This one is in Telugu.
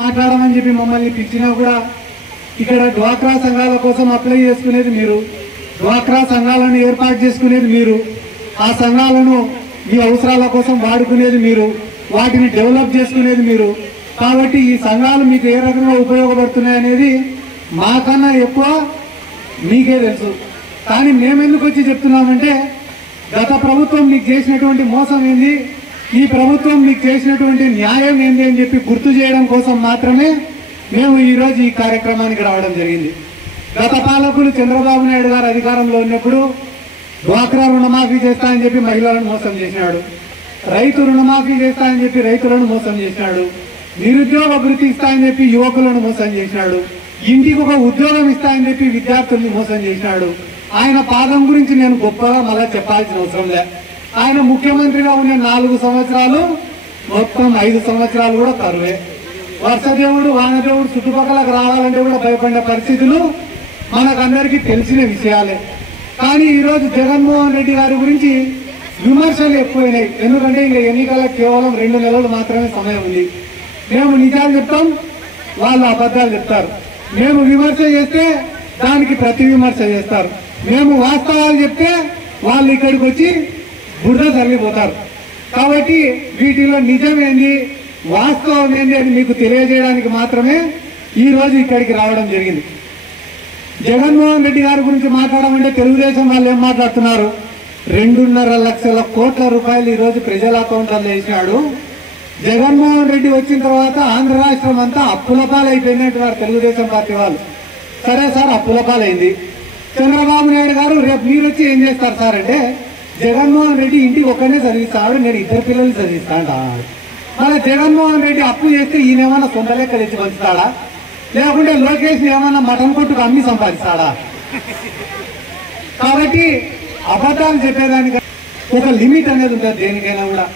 మాట్లాడమని చెప్పి మమ్మల్ని పిలిచినా కూడా ఇక్కడ డ్వాక్రా సంఘాల కోసం అప్లై చేసుకునేది మీరు, డ్వాక్రా సంఘాలను ఏర్పాటు చేసుకునేది మీరు, ఆ సంఘాలను మీ అవసరాల కోసం వాడుకునేది మీరు, వాటిని డెవలప్ చేసుకునేది మీరు. కాబట్టి ఈ సంఘాలు మీకు ఏ రకంగా ఉపయోగపడుతున్నాయనేది మాకన్నా ఎక్కువ మీకే తెలుసు. కానీ మేమెందుకు వచ్చి చెప్తున్నామంటే గత ప్రభుత్వం మీకు చేసినటువంటి మోసం ఏంది, ఈ ప్రభుత్వం మీకు చేసినటువంటి న్యాయం ఏంది అని చెప్పి గుర్తు చేయడం కోసం మాత్రమే మేము ఈరోజు ఈ కార్యక్రమానికి రావడం జరిగింది. గత పాలకులు చంద్రబాబు నాయుడు గారు అధికారంలో ఉన్నప్పుడు డ్వాక్రా రుణమాఫీ చేస్తా అని చెప్పి మహిళలను మోసం చేసినాడు, రైతు రుణమాఫీ చేస్తా అని చెప్పి రైతులను మోసం చేసినాడు, నిరుద్యోగ భృతి ఇస్తా అని చెప్పి యువకులను మోసం చేసినాడు, ఇంటికి ఒక ఉద్యోగం ఇస్తా అని చెప్పి విద్యార్థుల్ని మోసం చేసినాడు. ఆయన పాదం గురించి నేను గొప్పగా మళ్ళా చెప్పాల్సిన అవసరం లే. ఆయన ముఖ్యమంత్రిగా ఉన్న 4 సంవత్సరాలు మొత్తం 5 సంవత్సరాలు కూడా కరువే. వర్షదేవుడు వానదేవుడు చుట్టుపక్కలకు రావాలంటే కూడా భయపడిన పరిస్థితులు మనకందరికీ తెలిసిన విషయాలే. కానీ ఈరోజు జగన్మోహన్ రెడ్డి గారి గురించి విమర్శలు ఎక్కువైనాయి. ఎందుకంటే ఇంకా ఎన్నికలకు కేవలం 2 నెలలు మాత్రమే సమయం ఉంది. మేము నిజాలు చెప్తాం, వాళ్ళు అబద్ధాలు చెప్తారు. మేము విమర్శ చేస్తే దానికి ప్రతి విమర్శ చేస్తారు. మేము వాస్తవాలు చెప్తే వాళ్ళు ఇక్కడికి వచ్చి బురద చల్లిపోతారు. కాబట్టి వీటిలో నిజమేంది వాస్తవం ఏంది అని మీకు తెలియజేయడానికి మాత్రమే ఈరోజు ఇక్కడికి రావడం జరిగింది. జగన్మోహన్ రెడ్డి గారి గురించి మాట్లాడమంటే తెలుగుదేశం వాళ్ళు ఏం మాట్లాడుతున్నారు, 2.5 లక్షల కోట్ల రూపాయలు ఈరోజు ప్రజల అకౌంట్లలో వేసినాడు. జగన్మోహన్ రెడ్డి వచ్చిన తర్వాత ఆంధ్ర రాష్ట్రం అంతా అప్పుల పాలైపోయింది అంటున్నారు తెలుగుదేశం పార్టీ వాళ్ళు. సరే సార్, అప్పుల పాలైంది. చంద్రబాబు నాయుడు గారు రేపు మీరు వచ్చి ఏం చేస్తారు సార్ అంటే, జగన్మోహన్ రెడ్డి ఇంటికి ఒక్కనే చదివిస్తాడు, నేను 2 పిల్లలు చదివిస్తాను. మన జగన్మోహన్ రెడ్డి అప్పు చేస్తే ఈయన ఏమన్నా సొంత లెక్క తెచ్చి పంచుతాడా, లేకుంటే లోకేష్ ఏమన్నా మటన్ కొట్టుకు అమ్మి సంపాదిస్తాడా? కాబట్టి అబద్ధాలు చెప్పేదానికి ఒక లిమిట్ అనేది ఉంటుంది దేనికైనా కూడా.